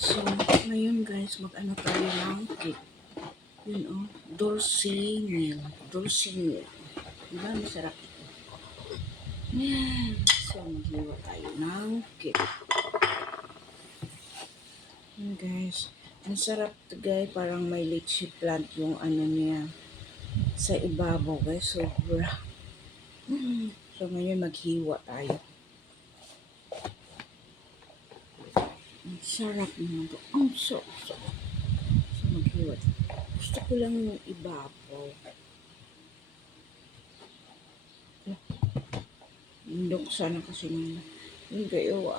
So, ngayon guys, mag-ano tayo ng cake. Yun oh, Dulcinea. Dulcinea. Diba, masarap ito. So, maghiwa tayo ng cake. Yun guys, ang sarap to guys. Parang may lychee plant yung ano niya sa ibabaw guys. Sobra. So, ngayon maghiwa tayo. Ang sarap naman to. Ang sarap. So, maghiwa. Gusto ko lang yung ibabaw. Indok sana kasi nung yun kayo.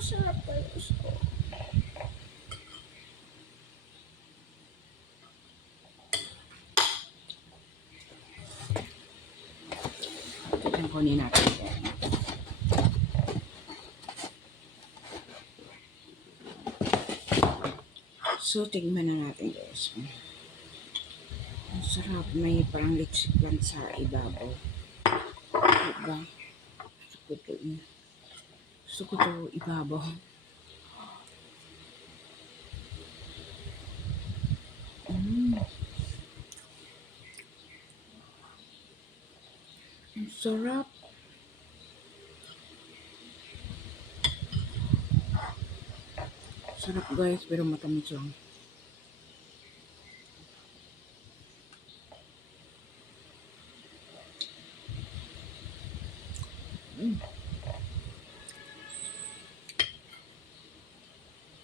Sarap kayo. So, tignan kunin natin. So, tignan na natin guys. Ang sarap. May parang lychee plant sa ibabaw. Diba? Gusto ko to ibabaw. Ang sarap. Sarap guys, pero matamis lang.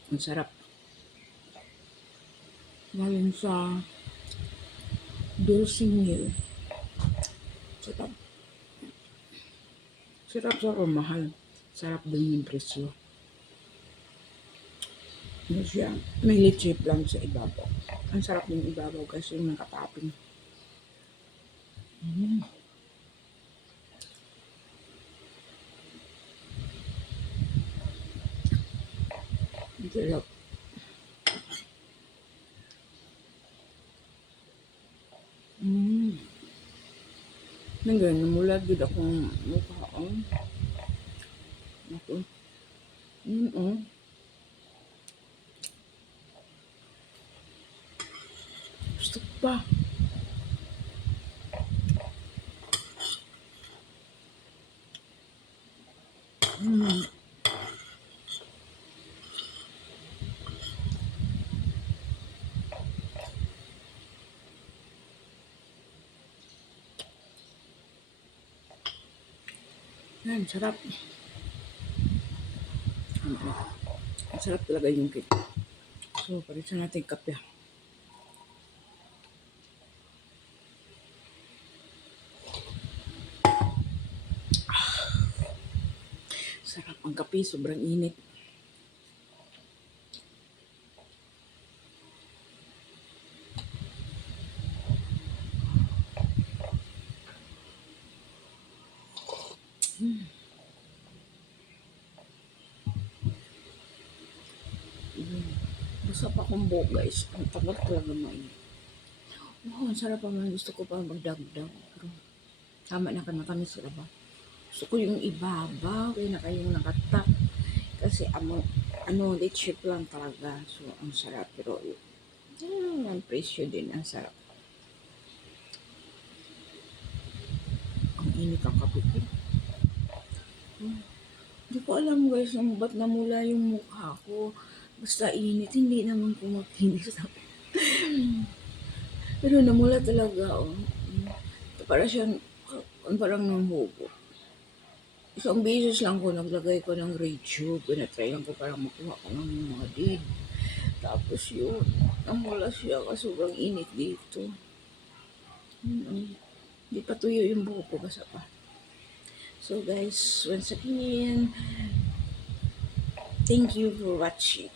Ang sarap. Galing sa Dulcinea. Sarap. Sarap sa mahal. Sarap din yung presyo. Ano siya? May lychee plant sa ibabaw. Ang sarap yung ibabaw kasi yung nakataping. Ang sarap. Nanggayon, namula din akong mukha. Ako. Gusto ko pa. Yan, sarap. Ang sarap talaga yung cake. So, parisan natin kape. Sarap ang kape, sobrang init. Basta pa akong buhok guys. Ang tagal talaga mainit. Oh, ang sarap pa man. Gusto ko pa magdagdag. Pero tama na ka na kami sa ba. Gusto ko yung ibabaw. Kaya na kayong nakatak. Kasi let's ship lang talaga. So, ang sarap. Pero, ang presyo din. Ang sarap. Ang init ang kape ko. Hindi ko alam guys kung ba't namula yung mukha ko. Basta init. Hindi naman kumakinis ako. Pero namula talaga. Parang nanghubo. Isang beses lang ko naglagay ko ng radio. Pinatry lang ko para makuha ko ng mga lead. Tapos yun, namula siya kasi sobrang init dito. Hindi pa tuyo yung buhok ko, basta pa. So guys, once again, thank you for watching.